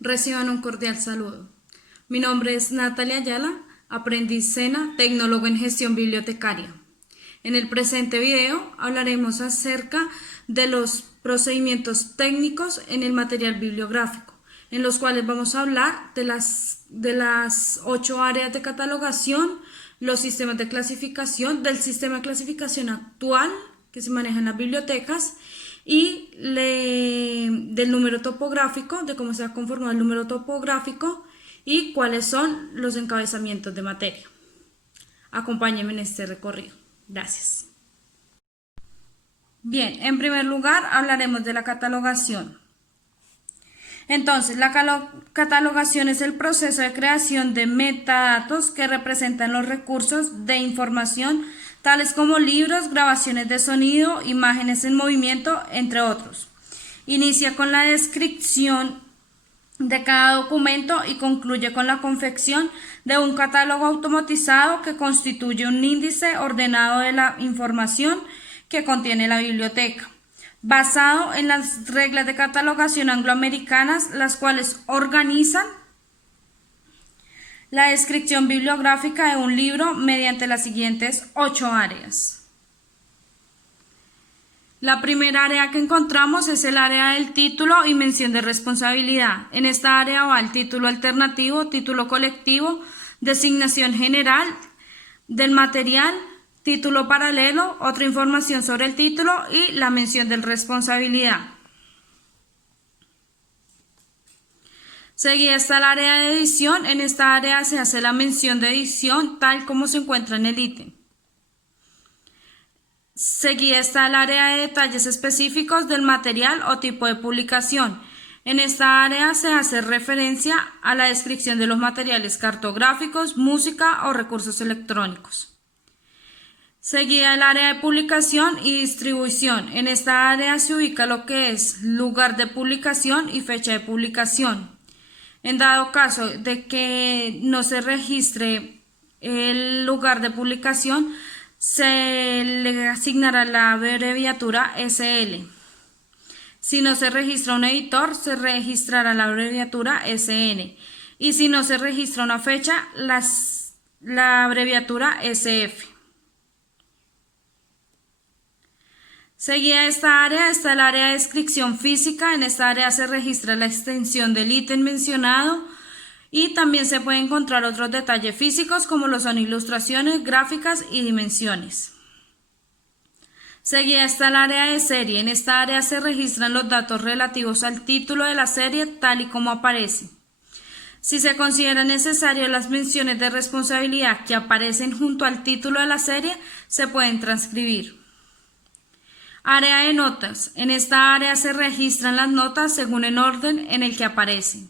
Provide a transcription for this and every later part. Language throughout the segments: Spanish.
Reciban un cordial saludo. Mi nombre es Natalia Ayala, aprendiz SENA, tecnólogo en gestión bibliotecaria. En el presente video hablaremos acerca de los procedimientos técnicos en el material bibliográfico, en los cuales vamos a hablar de las 8 áreas de catalogación, los sistemas de clasificación, del sistema de clasificación actual que se maneja en las bibliotecas y del número topográfico, de cómo se ha conformado el número topográfico y cuáles son los encabezamientos de materia. Acompáñenme en este recorrido. Gracias. Bien, en primer lugar hablaremos de la catalogación. Entonces, la catalogación es el proceso de creación de metadatos que representan los recursos de información, tales como libros, grabaciones de sonido, imágenes en movimiento, entre otros. Inicia con la descripción de cada documento y concluye con la confección de un catálogo automatizado que constituye un índice ordenado de la información que contiene la biblioteca, basado en las reglas de catalogación angloamericanas, las cuales organizan la descripción bibliográfica de un libro mediante las siguientes 8 áreas. La primera área que encontramos es el área del título y mención de responsabilidad. En esta área va el título alternativo, título colectivo, designación general del material, título paralelo, otra información sobre el título y la mención de responsabilidad. Seguida está el área de edición. En esta área se hace la mención de edición tal como se encuentra en el ítem. Seguida está el área de detalles específicos del material o tipo de publicación. En esta área se hace referencia a la descripción de los materiales cartográficos, música o recursos electrónicos. Seguida el área de publicación y distribución. En esta área se ubica lo que es lugar de publicación y fecha de publicación. En dado caso de que no se registre el lugar de publicación, se le asignará la abreviatura SL. Si no se registra un editor, se registrará la abreviatura SN. Y si no se registra una fecha, la abreviatura SF. Seguida esta área está el área de descripción física. En esta área se registra la extensión del ítem mencionado y también se pueden encontrar otros detalles físicos como lo son ilustraciones, gráficas y dimensiones. Seguida está el área de serie. En esta área se registran los datos relativos al título de la serie tal y como aparece. Si se considera necesario, las menciones de responsabilidad que aparecen junto al título de la serie se pueden transcribir. Área de notas. En esta área se registran las notas según el orden en el que aparecen.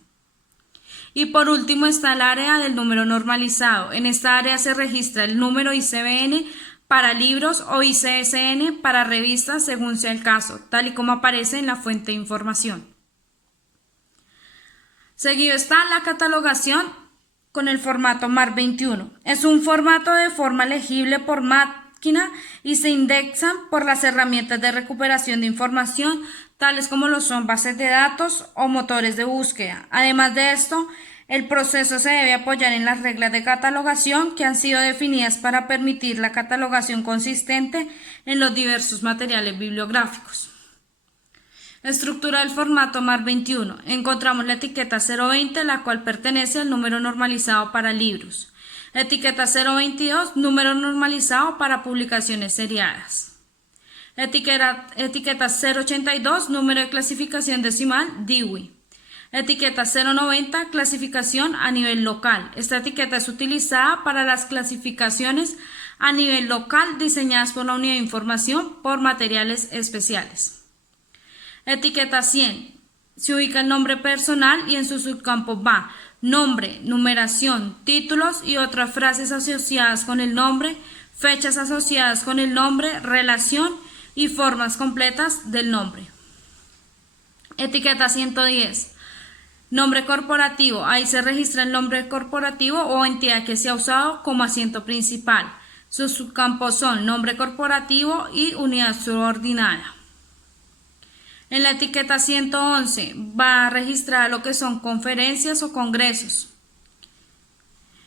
Y por último está el área del número normalizado. En esta área se registra el número ISBN para libros o ISSN para revistas según sea el caso, tal y como aparece en la fuente de información. Seguido está la catalogación con el formato MARC21. Es un formato de forma legible por máquina y se indexan por las herramientas de recuperación de información, tales como lo son bases de datos o motores de búsqueda. Además de esto, el proceso se debe apoyar en las reglas de catalogación que han sido definidas para permitir la catalogación consistente en los diversos materiales bibliográficos. Estructura del formato MARC21. Encontramos la etiqueta 020, la cual pertenece al número normalizado para libros. Etiqueta 022, número normalizado para publicaciones seriadas. Etiqueta 082, número de clasificación decimal, Dewey. Etiqueta 090, clasificación a nivel local. Esta etiqueta es utilizada para las clasificaciones a nivel local diseñadas por la Unidad de Información por materiales especiales. Etiqueta 100, se ubica el nombre personal y en su subcampo va nombre, numeración, títulos y otras frases asociadas con el nombre, fechas asociadas con el nombre, relación y formas completas del nombre. Etiqueta 110. Nombre corporativo. Ahí se registra el nombre corporativo o entidad que se ha usado como asiento principal. Sus subcampos son nombre corporativo y unidad subordinada. En la etiqueta 111 va a registrar lo que son conferencias o congresos.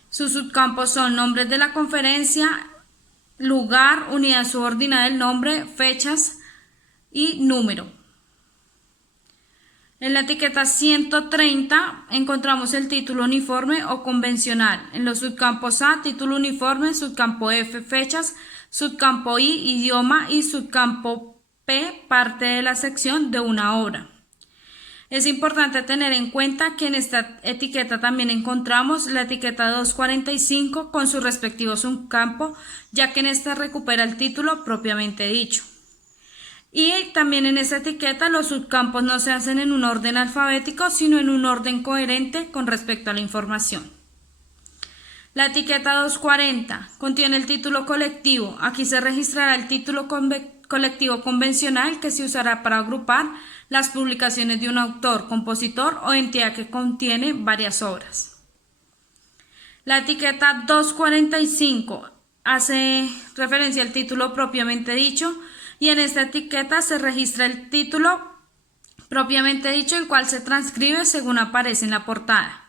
Sus subcampos son nombres de la conferencia, lugar, unidad subordinada del nombre, fechas y número. En la etiqueta 130 encontramos el título uniforme o convencional. En los subcampos A, título uniforme, subcampo F, fechas, subcampo I, idioma y subcampo P, parte de la sección de una obra. Es importante tener en cuenta que en esta etiqueta también encontramos la etiqueta 245 con su respectivo subcampo, ya que en esta recupera el título propiamente dicho. Y también en esta etiqueta los subcampos no se hacen en un orden alfabético, sino en un orden coherente con respecto a la información. La etiqueta 240 contiene el título colectivo. Aquí se registrará el título colectivo convencional que se usará para agrupar las publicaciones de un autor, compositor o entidad que contiene varias obras. La etiqueta 245 hace referencia al título propiamente dicho, y en esta etiqueta se registra el título propiamente dicho, el cual se transcribe según aparece en la portada.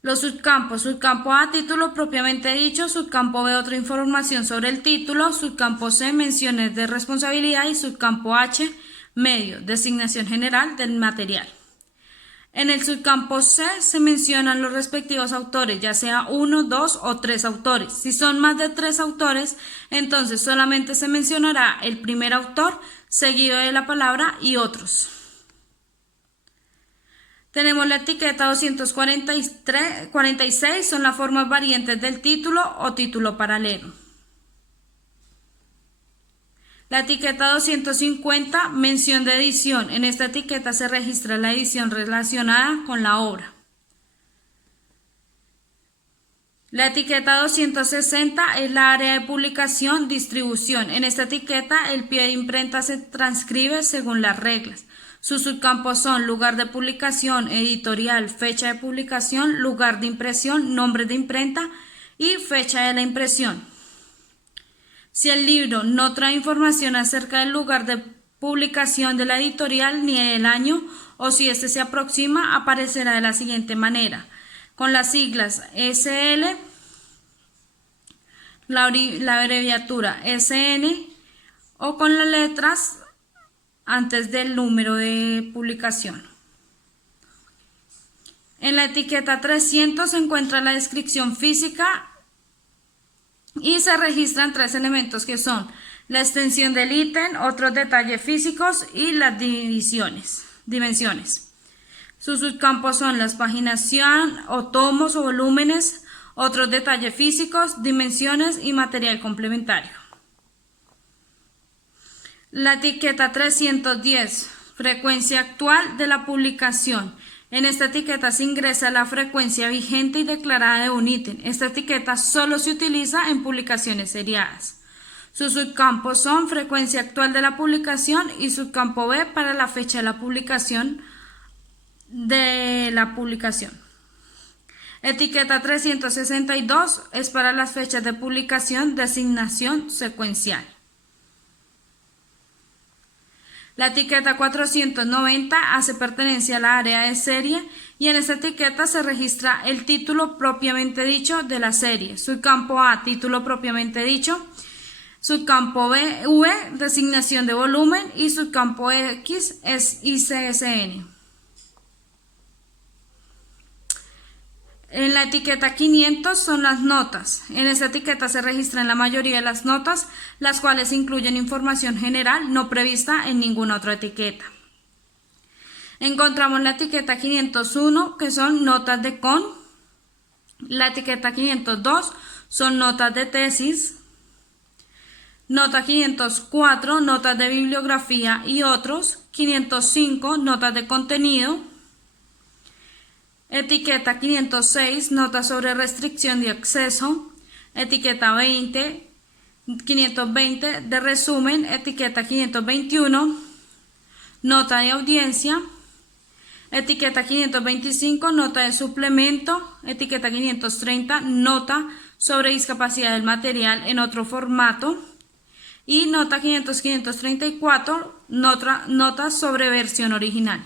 Los subcampos: subcampo A, título propiamente dicho; subcampo B, otra información sobre el título; subcampo C, menciones de responsabilidad; y subcampo H, medio, designación general del material. En el subcampo C se mencionan los respectivos autores, ya sea 1, 2 o 3 autores. Si son más de 3 autores, entonces solamente se mencionará el primer autor, seguido de la palabra y otros. Tenemos la etiqueta 246, son las formas variantes del título o título paralelo. La etiqueta 250, mención de edición. En esta etiqueta se registra la edición relacionada con la obra. La etiqueta 260 es la área de publicación, distribución. En esta etiqueta el pie de imprenta se transcribe según las reglas. Sus subcampos son lugar de publicación, editorial, fecha de publicación, lugar de impresión, nombre de imprenta y fecha de la impresión. Si el libro no trae información acerca del lugar de publicación de la editorial ni el año, o si este se aproxima, aparecerá de la siguiente manera: con las siglas SL, la abreviatura SN, o con las letras antes del número de publicación. En la etiqueta 300 se encuentra la descripción física y se registran 3 elementos que son la extensión del ítem, otros detalles físicos y las dimensiones. Sus subcampos son la paginación o tomos o volúmenes, otros detalles físicos, dimensiones y material complementario. La etiqueta 310, frecuencia actual de la publicación. En esta etiqueta se ingresa la frecuencia vigente y declarada de un ítem. Esta etiqueta solo se utiliza en publicaciones seriadas. Sus subcampos son frecuencia actual de la publicación y subcampo B para la fecha de la publicación Etiqueta 362 es para las fechas de publicación, designación secuencial. La etiqueta 490 hace pertenencia a la área de serie y en esta etiqueta se registra el título propiamente dicho de la serie. Subcampo A, título propiamente dicho; subcampo V, designación de volumen; y subcampo X es ISSN. En la etiqueta 500 son las notas. En esta etiqueta se registran la mayoría de las notas, las cuales incluyen información general no prevista en ninguna otra etiqueta. Encontramos la etiqueta 501, que son notas de con. La etiqueta 502 son notas de tesis. Nota 504, notas de bibliografía y otros. 505, notas de contenido. Etiqueta 506, notas sobre restricción de acceso. Etiqueta 520, de resumen. Etiqueta 521, nota de audiencia. Etiqueta 525, nota de suplemento. Etiqueta 530, nota sobre discapacidad del material en otro formato. Y nota 500-534, notas sobre versión original.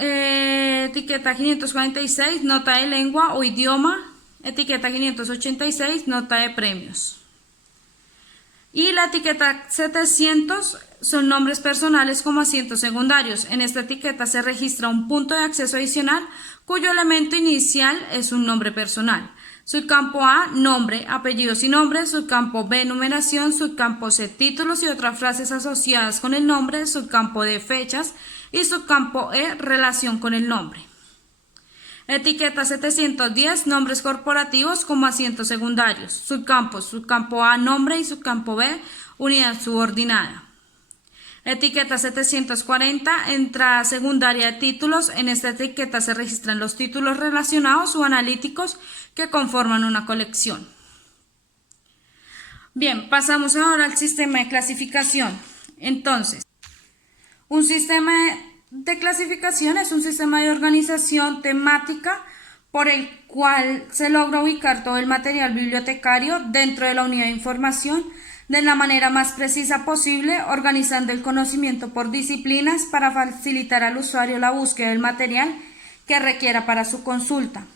Etiqueta 546, nota de lengua o idioma. Etiqueta 586, nota de premios. Y la etiqueta 700 son nombres personales como asientos secundarios. En esta etiqueta se registra un punto de acceso adicional cuyo elemento inicial es un nombre personal. Subcampo A, nombre, apellidos y nombres. Subcampo B, numeración. Subcampo C, títulos y otras frases asociadas con el nombre. Subcampo D, fechas. Y subcampo E, relación con el nombre. Etiqueta 710, nombres corporativos como asientos secundarios. Subcampos, subcampo A, nombre y subcampo B, unidad subordinada. Etiqueta 740, entrada secundaria de títulos. En esta etiqueta se registran los títulos relacionados o analíticos que conforman una colección. Bien, pasamos ahora al sistema de clasificación. Entonces, un sistema de clasificación es un sistema de organización temática por el cual se logra ubicar todo el material bibliotecario dentro de la unidad de información de la manera más precisa posible, organizando el conocimiento por disciplinas para facilitar al usuario la búsqueda del material que requiera para su consulta.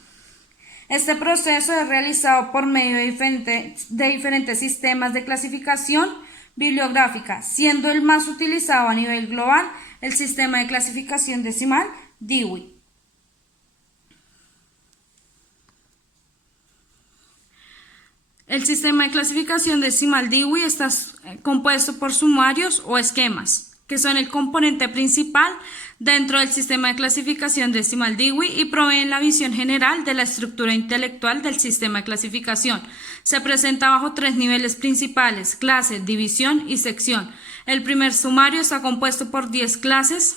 Este proceso es realizado por medio de diferentes sistemas de clasificación bibliográfica, siendo el más utilizado a nivel global el sistema de clasificación decimal Dewey. El sistema de clasificación decimal Dewey está compuesto por sumarios o esquemas, que son el componente principal dentro del sistema de clasificación decimal Dewey y proveen la visión general de la estructura intelectual del sistema de clasificación. Se presenta bajo tres niveles principales: clase, división y sección. El primer sumario está compuesto por 10 clases,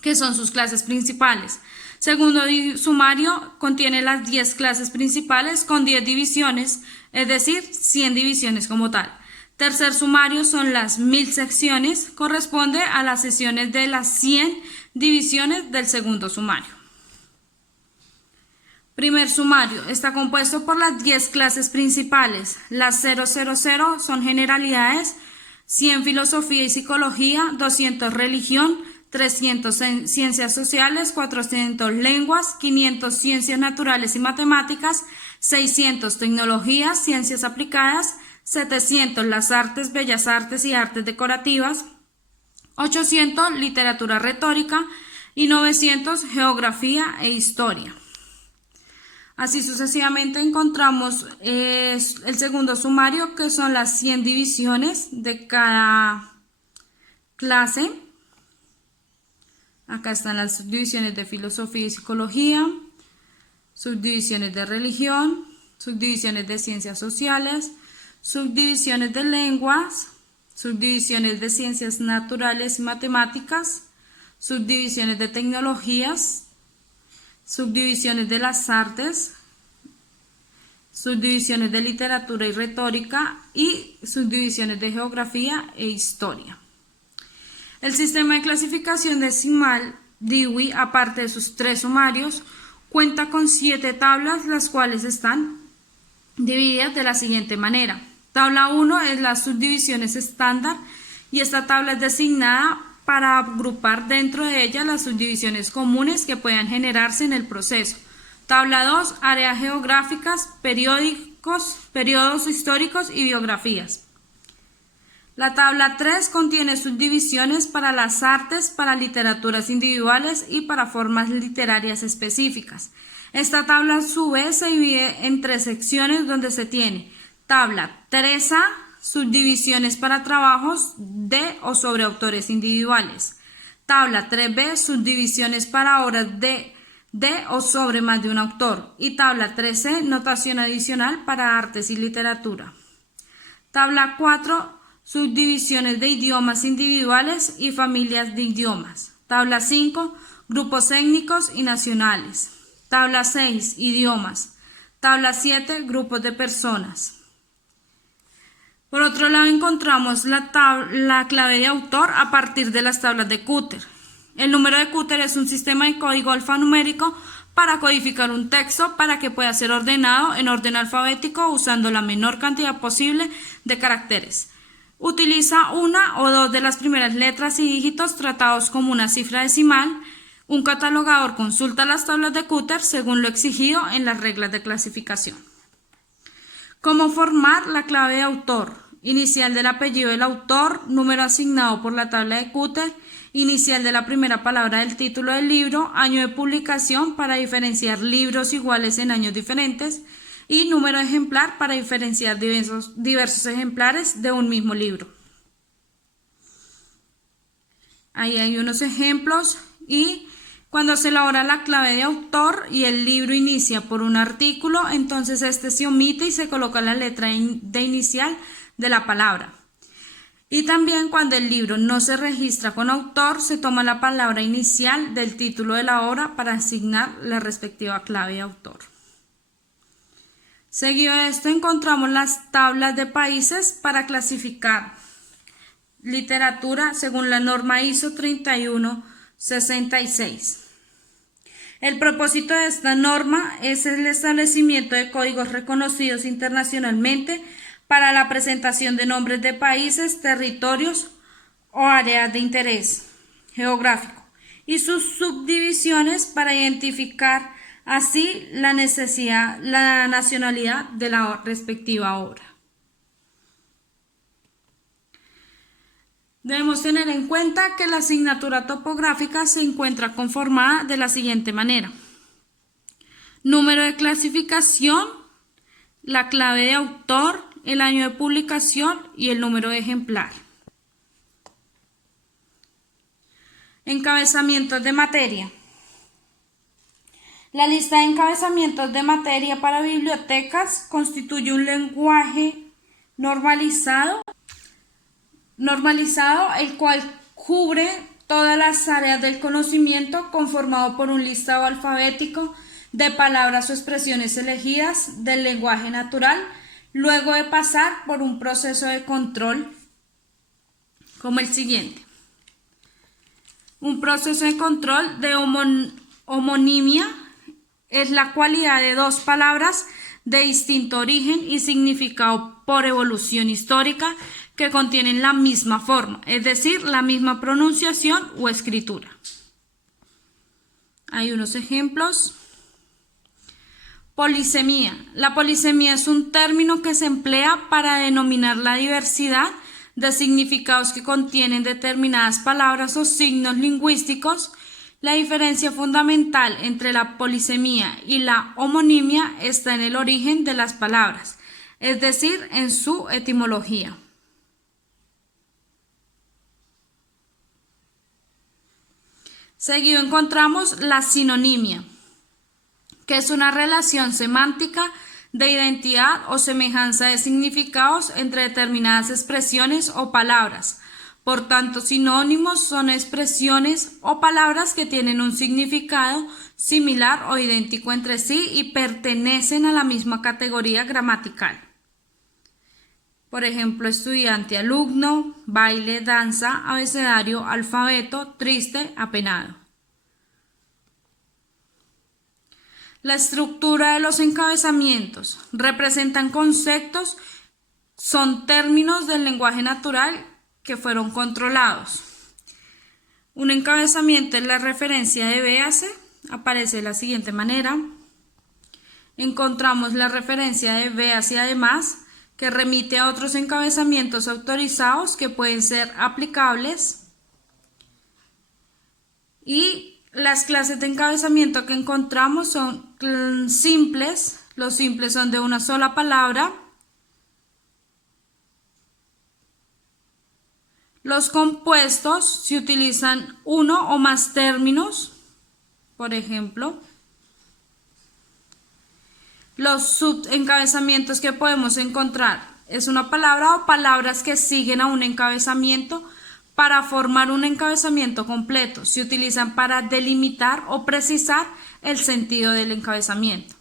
que son sus clases principales. Segundo sumario contiene las 10 clases principales con 10 divisiones, es decir, 100 divisiones como tal. Tercer sumario son las 1000 secciones, corresponde a las secciones de las 100 divisiones del segundo sumario. Primer sumario está compuesto por las 10 clases principales. Las 000 son generalidades, 100 filosofía y psicología, 200 religión, 300 ciencias sociales, 400 lenguas, 500 ciencias naturales y matemáticas, 600 tecnologías, ciencias aplicadas, 700 las artes, bellas artes y artes decorativas, 800 literatura retórica y 900 geografía e historia. Así sucesivamente encontramos el segundo sumario, que son las 100 divisiones de cada clase. Acá están las subdivisiones de filosofía y psicología, subdivisiones de religión, subdivisiones de ciencias sociales, subdivisiones de lenguas, subdivisiones de ciencias naturales y matemáticas, subdivisiones de tecnologías, subdivisiones de las artes, subdivisiones de literatura y retórica y subdivisiones de geografía e historia. El sistema de clasificación decimal Dewey, aparte de sus 3 sumarios, cuenta con 7 tablas, las cuales están divididas de la siguiente manera. Tabla 1 es las subdivisiones estándar y esta tabla es designada para agrupar dentro de ella las subdivisiones comunes que puedan generarse en el proceso. Tabla 2, áreas geográficas, periódicos, periodos históricos y biografías. La tabla 3 contiene subdivisiones para las artes, para literaturas individuales y para formas literarias específicas. Esta tabla a su vez se divide en 3 secciones donde se tiene tabla 3A, subdivisiones para trabajos de o sobre autores individuales. Tabla 3B, subdivisiones para obras de o sobre más de un autor. Y tabla 3C, notación adicional para artes y literatura. Tabla 4, subdivisiones de idiomas individuales y familias de idiomas. Tabla 5, grupos étnicos y nacionales. Tabla 6, idiomas. Tabla 7, grupos de personas. Por otro lado encontramos la clave de autor a partir de las tablas de Kutter. El número de Kutter es un sistema de código alfanumérico para codificar un texto para que pueda ser ordenado en orden alfabético usando la menor cantidad posible de caracteres. Utiliza una o dos de las primeras letras y dígitos tratados como una cifra decimal. Un catalogador consulta las tablas de Qt según lo exigido en las reglas de clasificación. ¿Cómo formar la clave de autor? Inicial del apellido del autor, número asignado por la tabla de Qt, inicial de la primera palabra del título del libro, año de publicación para diferenciar libros iguales en años diferentes y número de ejemplar para diferenciar diversos ejemplares de un mismo libro. Ahí hay unos ejemplos y cuando se elabora la clave de autor y el libro inicia por un artículo, entonces este se omite y se coloca la letra de inicial de la palabra. Y también cuando el libro no se registra con autor, se toma la palabra inicial del título de la obra para asignar la respectiva clave de autor. Seguido de esto encontramos las tablas de países para clasificar literatura según la norma ISO 3166. El propósito de esta norma es el establecimiento de códigos reconocidos internacionalmente para la presentación de nombres de países, territorios o áreas de interés geográfico y sus subdivisiones para identificar así la nacionalidad de la respectiva obra. Debemos tener en cuenta que la asignatura topográfica se encuentra conformada de la siguiente manera: número de clasificación, la clave de autor, el año de publicación y el número de ejemplar. Encabezamientos de materia. La lista de encabezamientos de materia para bibliotecas constituye un lenguaje normalizado, el cual cubre todas las áreas del conocimiento, conformado por un listado alfabético de palabras o expresiones elegidas del lenguaje natural, luego de pasar por un proceso de control como el siguiente. Un proceso de control de homonimia es la cualidad de dos palabras de distinto origen y significado por evolución histórica que contienen la misma forma, es decir, la misma pronunciación o escritura. Hay unos ejemplos. Polisemia. La polisemia es un término que se emplea para denominar la diversidad de significados que contienen determinadas palabras o signos lingüísticos. La diferencia fundamental entre la polisemia y la homonimia está en el origen de las palabras, es decir, en su etimología. Seguido encontramos la sinonimia, que es una relación semántica de identidad o semejanza de significados entre determinadas expresiones o palabras. Por tanto, sinónimos son expresiones o palabras que tienen un significado similar o idéntico entre sí y pertenecen a la misma categoría gramatical. Por ejemplo, estudiante, alumno, baile, danza, abecedario, alfabeto, triste, apenado. La estructura de los encabezamientos representan conceptos, son términos del lenguaje natural que fueron controlados. Un encabezamiento es la referencia de véase, aparece de la siguiente manera. Encontramos la referencia de véase además, que remite a otros encabezamientos autorizados que pueden ser aplicables. Y las clases de encabezamiento que encontramos son simples. Los simples son de una sola palabra. Los compuestos se utilizan uno o más términos, por ejemplo. Los subencabezamientos que podemos encontrar es una palabra o palabras que siguen a un encabezamiento para formar un encabezamiento completo. Se utilizan para delimitar o precisar el sentido del encabezamiento.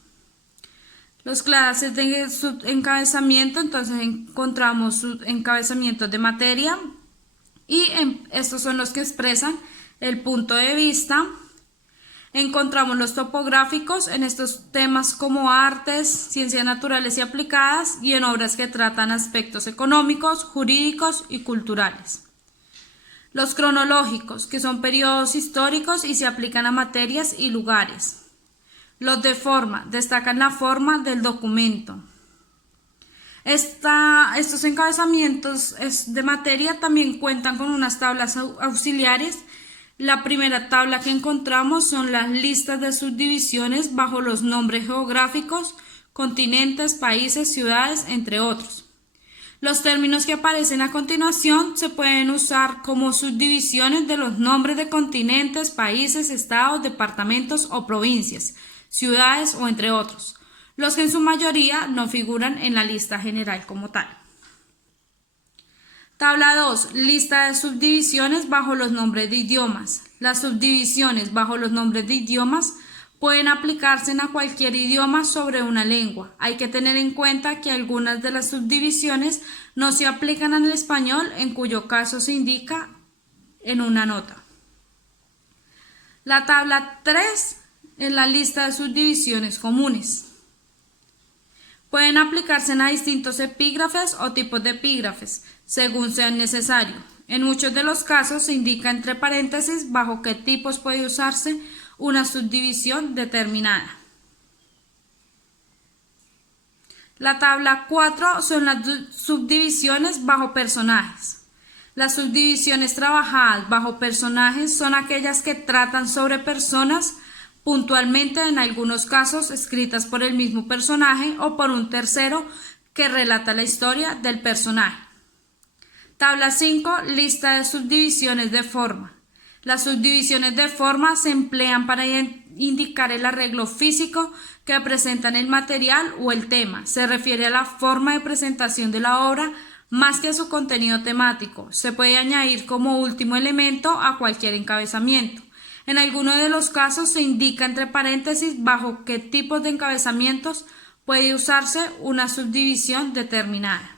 Las clases de subencabezamiento, entonces encontramos subencabezamientos de materia. Y estos son los que expresan el punto de vista, Encontramos los topográficos en estos temas como artes, ciencias naturales y aplicadas y en obras que tratan aspectos económicos, jurídicos y culturales. Los cronológicos, que son periodos históricos y se aplican a materias y lugares. Los de forma, destacan la forma del documento. Estos encabezamientos de materia también cuentan con unas tablas auxiliares. La primera tabla que encontramos son las listas de subdivisiones bajo los nombres geográficos, continentes, países, ciudades, entre otros. Los términos que aparecen a continuación se pueden usar como subdivisiones de los nombres de continentes, países, estados, departamentos o provincias, ciudades o entre otros, los que en su mayoría no figuran en la lista general como tal. Tabla 2. Lista de subdivisiones bajo los nombres de idiomas. Las subdivisiones bajo los nombres de idiomas pueden aplicarse a cualquier idioma sobre una lengua. Hay que tener en cuenta que algunas de las subdivisiones no se aplican al español, en cuyo caso se indica en una nota. La tabla 3 es la lista de subdivisiones comunes. Pueden aplicarse a distintos epígrafes o tipos de epígrafes, según sea necesario. En muchos de los casos se indica entre paréntesis bajo qué tipos puede usarse una subdivisión determinada. La tabla 4 son las subdivisiones bajo personajes. Las subdivisiones trabajadas bajo personajes son aquellas que tratan sobre personas, puntualmente en algunos casos escritas por el mismo personaje o por un tercero que relata la historia del personaje. Tabla 5. Lista de subdivisiones de forma. Las subdivisiones de forma se emplean para indicar el arreglo físico que presentan el material o el tema. Se refiere a la forma de presentación de la obra más que a su contenido temático. Se puede añadir como último elemento a cualquier encabezamiento. En algunos de los casos se indica entre paréntesis bajo qué tipos de encabezamientos puede usarse una subdivisión determinada.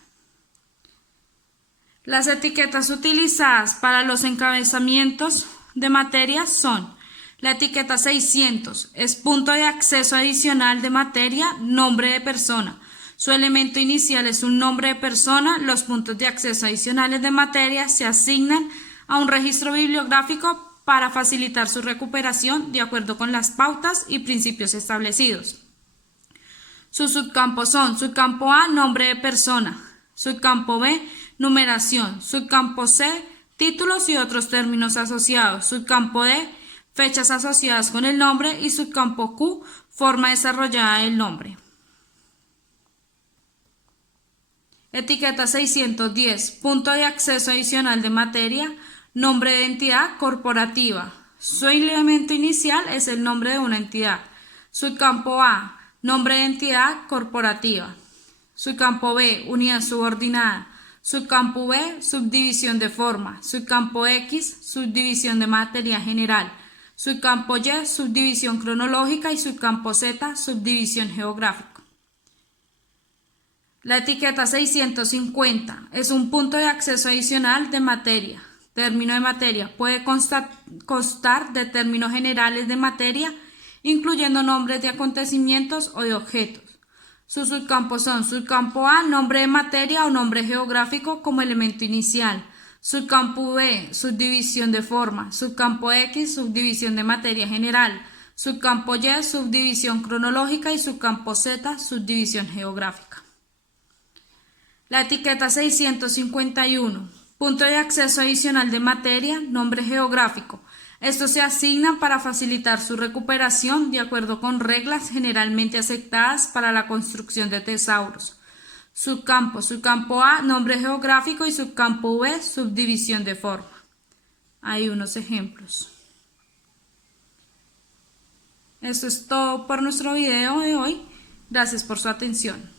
Las etiquetas utilizadas para los encabezamientos de materia son: la etiqueta 600 es punto de acceso adicional de materia, nombre de persona. Su elemento inicial es un nombre de persona. Los puntos de acceso adicionales de materia se asignan a un registro bibliográfico para facilitar su recuperación de acuerdo con las pautas y principios establecidos. Sus subcampos son: subcampo A, nombre de persona; subcampo B, numeración; subcampo C, títulos y otros términos asociados; subcampo D, fechas asociadas con el nombre; y subcampo Q, forma desarrollada del nombre. Etiqueta 610, punto de acceso adicional de materia, nombre de entidad corporativa. Su elemento inicial es el nombre de una entidad. Subcampo A, nombre de entidad corporativa. Subcampo B, unidad subordinada. Subcampo B, subdivisión de forma. Subcampo X, subdivisión de materia general. Subcampo Y, subdivisión cronológica. Y subcampo Z, subdivisión geográfica. La etiqueta 650 es un punto de acceso adicional de materia. Término de materia puede constar de términos generales de materia, incluyendo nombres de acontecimientos o de objetos. Sus subcampos son: subcampo A, nombre de materia o nombre geográfico como elemento inicial; subcampo B, subdivisión de forma; subcampo X, subdivisión de materia general; subcampo Y, subdivisión cronológica; y subcampo Z, subdivisión geográfica. La etiqueta 651, punto de acceso adicional de materia, nombre geográfico. Estos se asignan para facilitar su recuperación de acuerdo con reglas generalmente aceptadas para la construcción de tesauros. Subcampo A, nombre geográfico; y subcampo B, subdivisión de forma. Hay unos ejemplos. Esto es todo por nuestro video de hoy. Gracias por su atención.